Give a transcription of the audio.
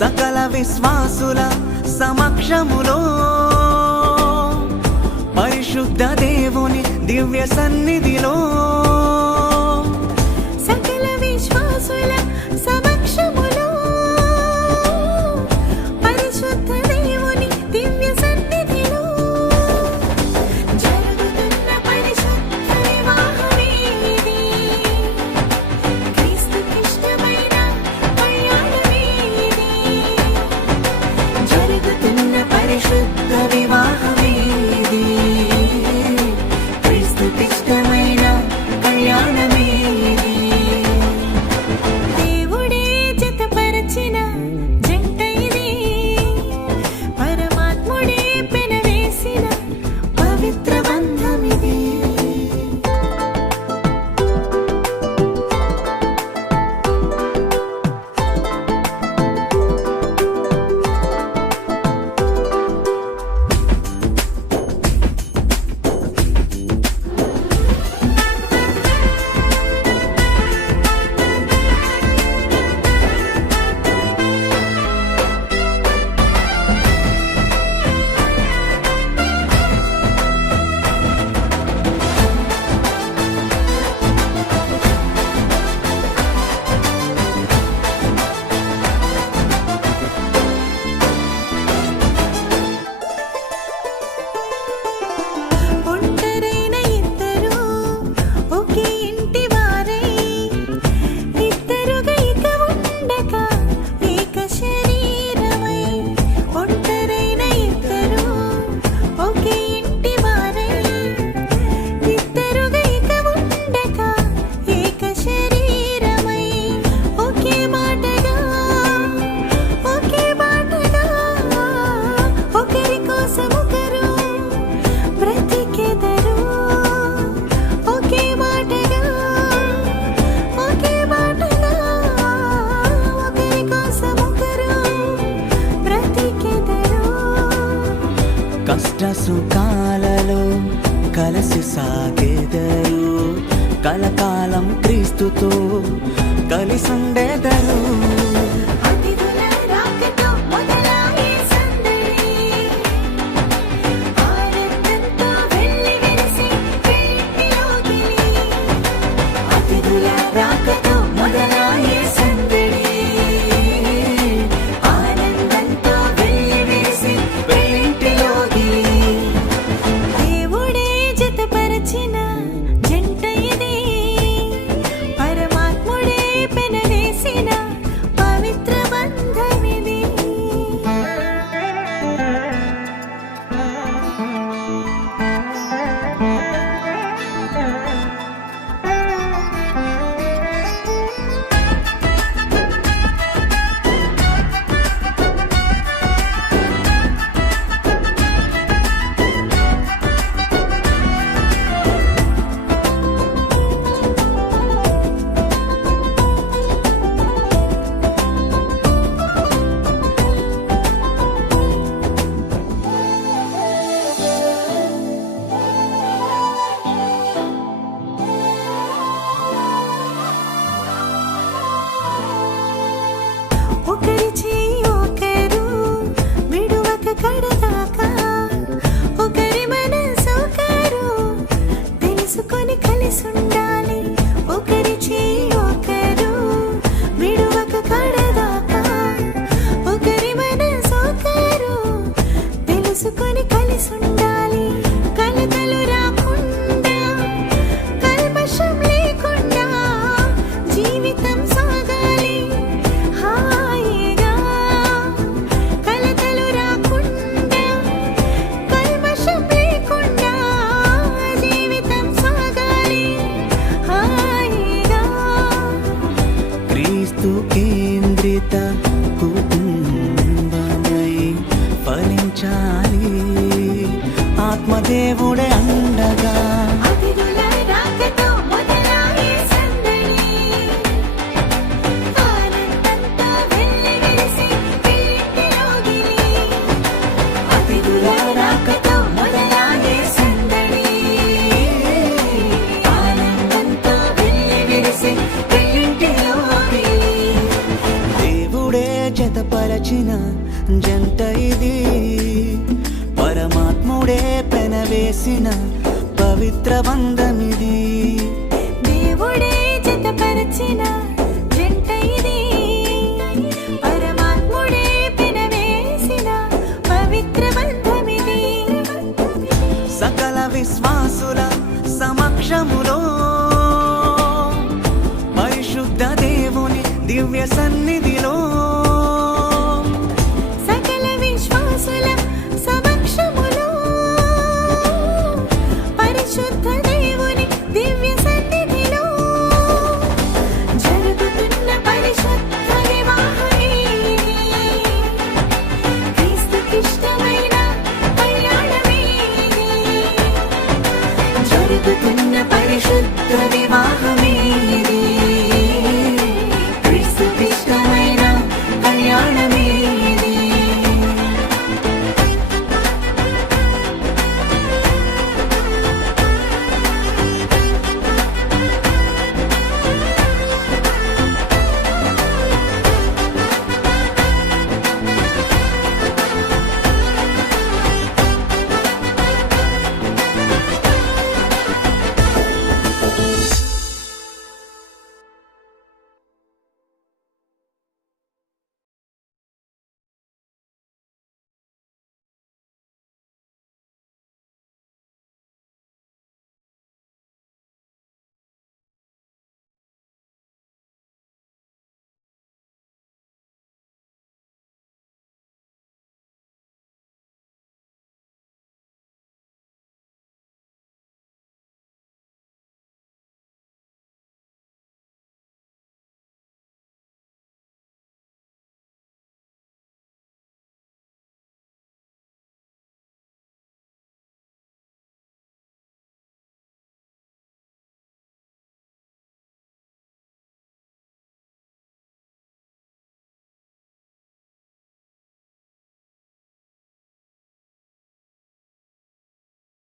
సకల విశ్వాసుల సమక్షములో. పరిశుద్ధ దేవుని దివ్య సన్నిధిలో. 陌生的地方。కలసి సాగేదరు. కలకాలం క్రీస్తుతో కలిసుండేదరు. క్రీస్తు కేంద్రిత కుటుంబమై ఫలించాలి. ఆత్మదేవుడే జంట ఇది. పరమాత్ముడే పెనవేసిన పవిత్ర బంధమిది దేవుడే జతపరచిన జంట ఇది. పరమాత్ముడే పెనవేసిన పవిత్ర బంధమిది సకల విశ్వాసుల సమక్షములో పరిశుద్ధ దేవుని దివ్య సన్నిధి പരിശുദ്ധ വിവാഹമേ?